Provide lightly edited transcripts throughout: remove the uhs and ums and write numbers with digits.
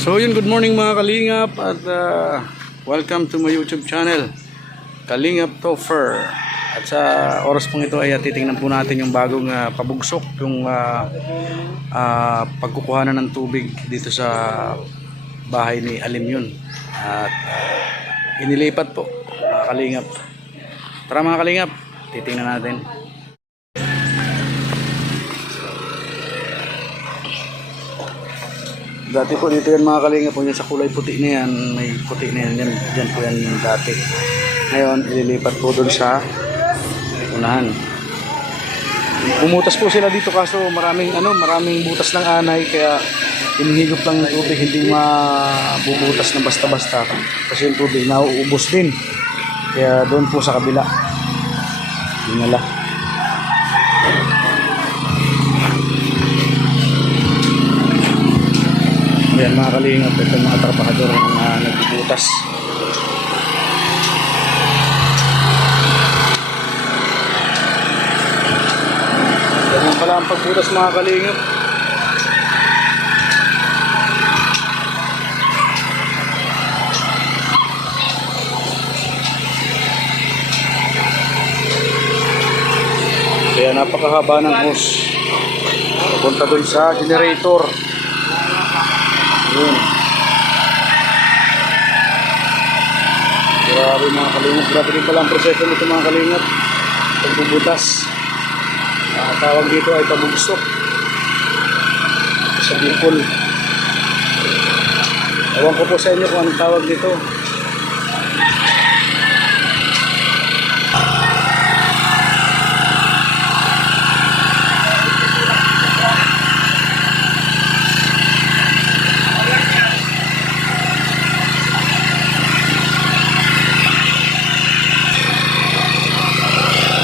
So yun, good morning mga Kalingap at welcome to my YouTube channel, Kalingap Topher. At sa oras pong ito ay titingnan po natin yung bagong pabugsok, yung pagkukuhanan ng tubig dito sa bahay ni Alim yun. At inilipat po mga Kalingap. Tara mga Kalingap, titingnan natin. Dati po dito yan mga Kalingap po, yan sa kulay puti na yan, may puti na yan, dyan po yan dati. Ngayon ililipat po doon sa unahan. Bumutas po sila dito kaso maraming butas ng anay, kaya hinihigop lang ng tubig, hindi mabubutas na basta-basta kasi yung tubig nauubos din, kaya doon po sa kabila dinala. Ayan mga Kalingap, ito mga trabahador ang nagbubutas. Ganyan pala ang pagbutas mga Kalingap. Kaya napakahaba ng hose. Punta dun sa generator. Yun. Grabe mga Kalingap, grabe din pala ang proseso nito mga Kalingap, pagbubutas. Tawag dito ay pabugsok sa Bicol. Ewan ko po sa inyo kung anong tawag dito.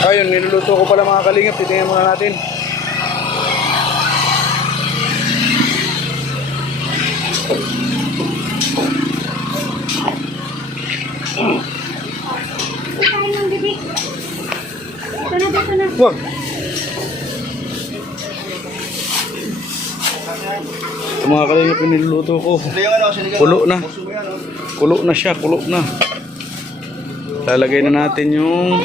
Ayun, niluluto ko pala mga Kalingap, titingnan muna natin. Wag. Ito mga Kalingap, niluluto ko. Kulo na siya, kulo na. Lalagay na natin yung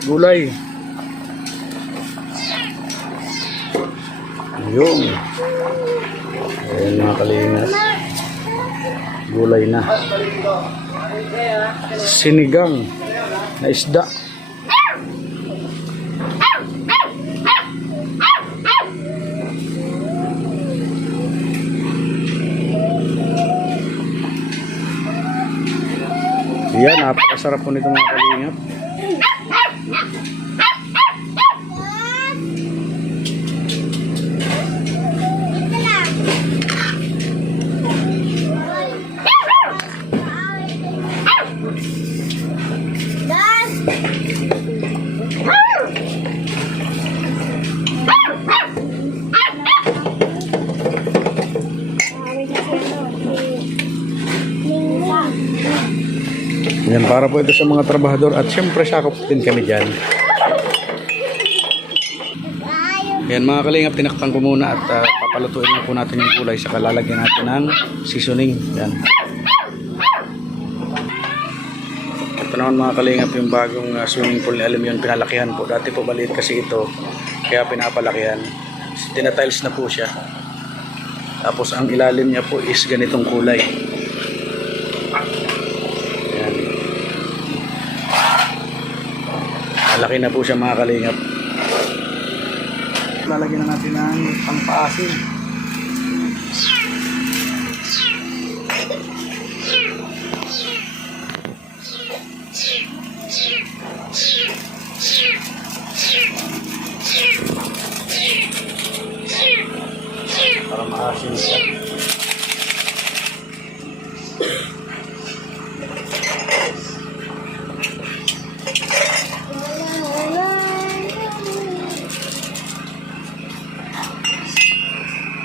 gulay. Ayun. Ayan mga Kalingap, gulay na. Sinigang na isda. Yan, napakasarap po nito mga Kalingap. Yan, para po ito sa mga trabahador at syempre sakop din kami dyan. Yan mga Kalingap, tinakpan ko muna at papalutuin na po natin yung gulay, saka lalagyan natin ng seasoning. Yan. Ito naman mga Kalingap, yung bagong swimming pool ni Alim yun, pinalakihan po. Dati po maliit kasi ito, kaya pinapalakihan. Tinatiles na po siya. Tapos ang ilalim niya po is ganitong kulay. Malaki na po siya mga Kalingap. Lalagyan na natin ng pangpaasin. Para maasin siya.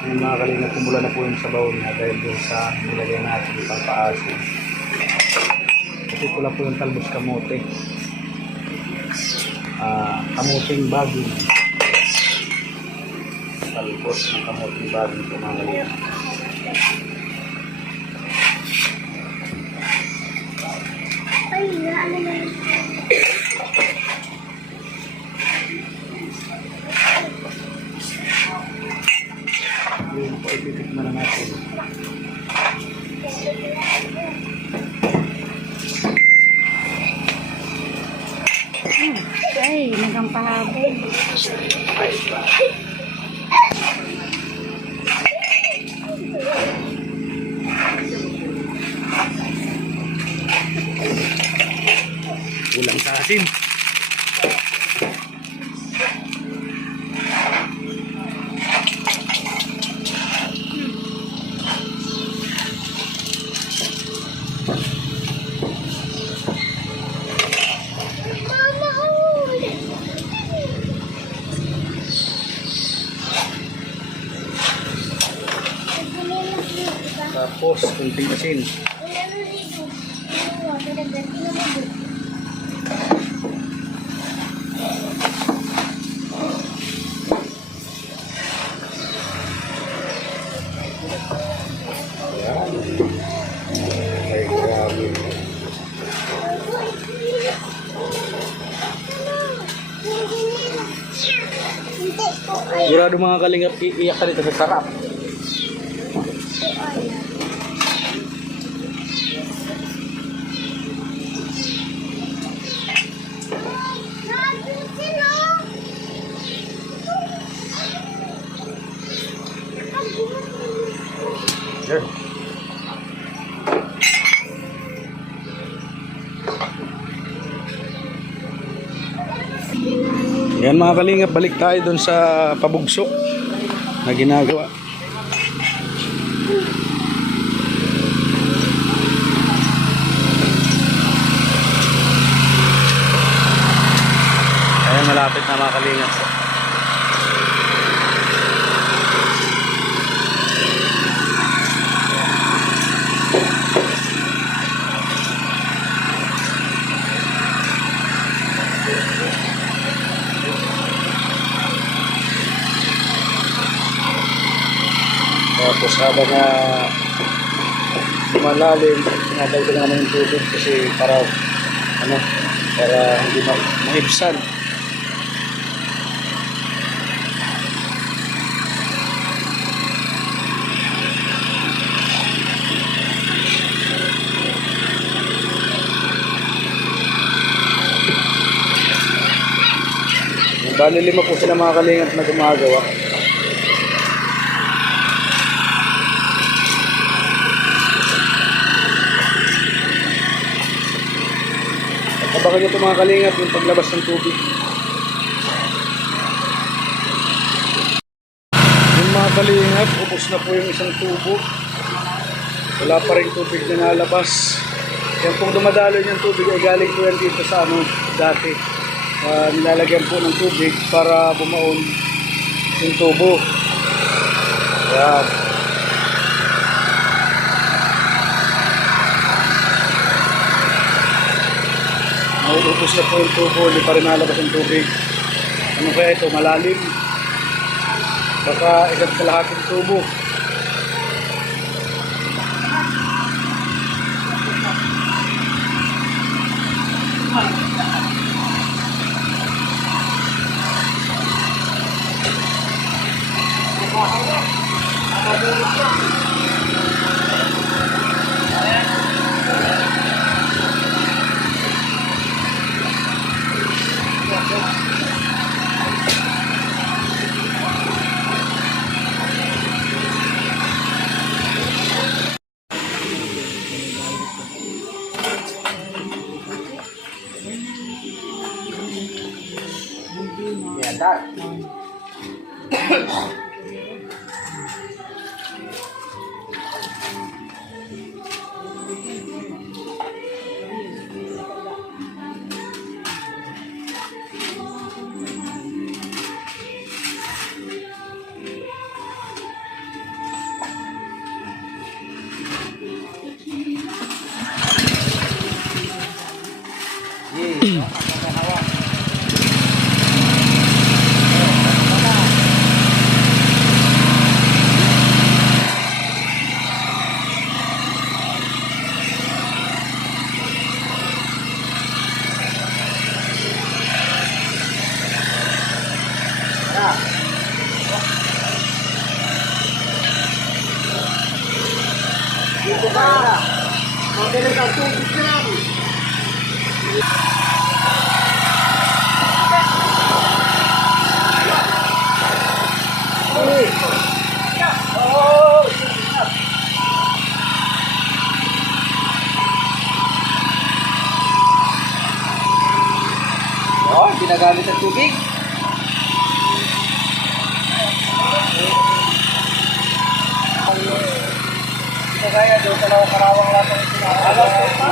Yung mga Kalingap, kumula na po yung sabaw niya dahil dun sa nilagay natin yung pangpaasin. Kasi pula po yung talbos kamote. Kamuting baging. Talbos ng kamuting baging po mga Kalingap. Ay, nagang pahabol. Ulang sa asin. Tapos, kunting asin. Ay, grabe. Sigurado mga kalingap, iiyak ka dito sa sarap. Sure. Yan mga kalingap, balik tayo dun sa pabugsok na ginagawa. Ayan, malapit na mga kalingap. Tapos habang malalim, nadagdagan naman yung tubig kasi para hindi maibsan. Bali 5 po sila mga kalingap na gumagawa. Abangan nyo ito mga kalingap, yung paglabas ng tubig. Yung mga kalingap, ubos na po yung isang tubo. Wala pa rin tubig na nalabas. Yan pong dumadalo yung tubig ay galing po yan dito sa dati. Nilalagyan po ng tubig para bumaon yung tubo. Yan. Nauubos na po yung tubo, hindi pa rin nalabas yung tubig. Ano kaya ito? Malalim. Baka isa't kalahating tubo. Yeah, that. Dito ka. Mabilis ang tubig lang. ginagamit ng tubig. Ito kaya doon sa Karawang lang ang sinakalas ko pa.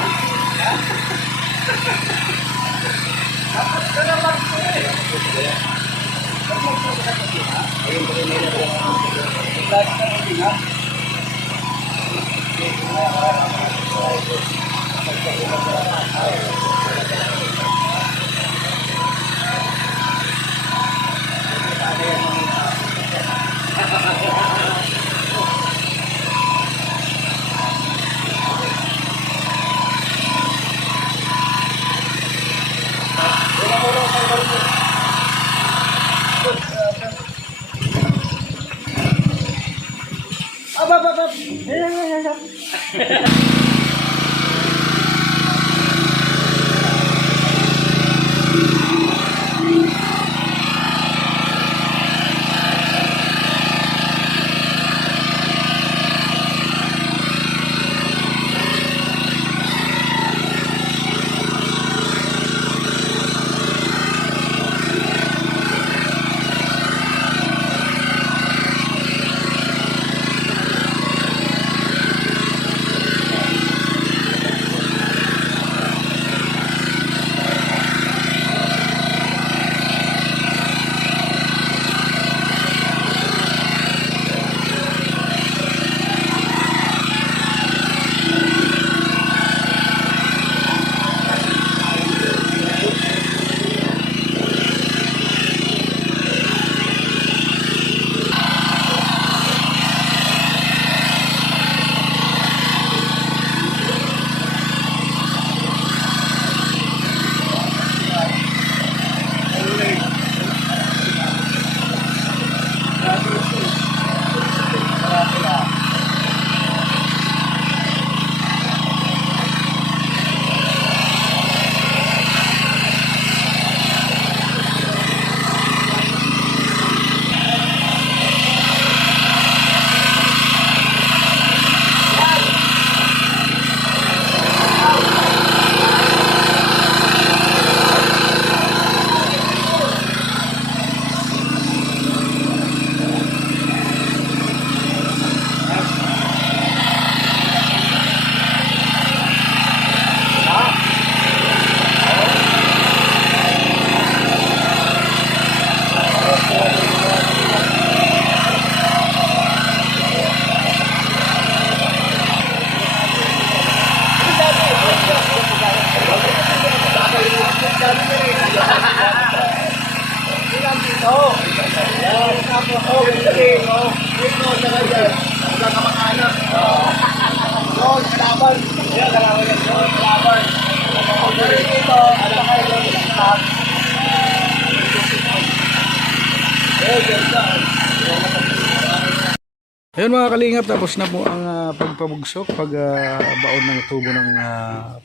Ayun mga kalingap, tapos na po ang pagpabugsok, baon ng tubo ng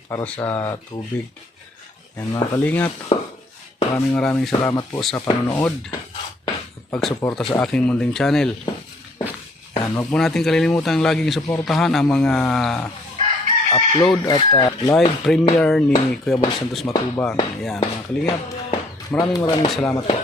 para sa tubig. Yan mga kalingap, maraming salamat po sa panonood at pagsuporta sa aking munting channel. Yan, huwag po natin kalilimutan laging suportahan ang mga upload at live premiere ni Kuya Bal Santos Matubang. Yan mga kalingap, maraming salamat po.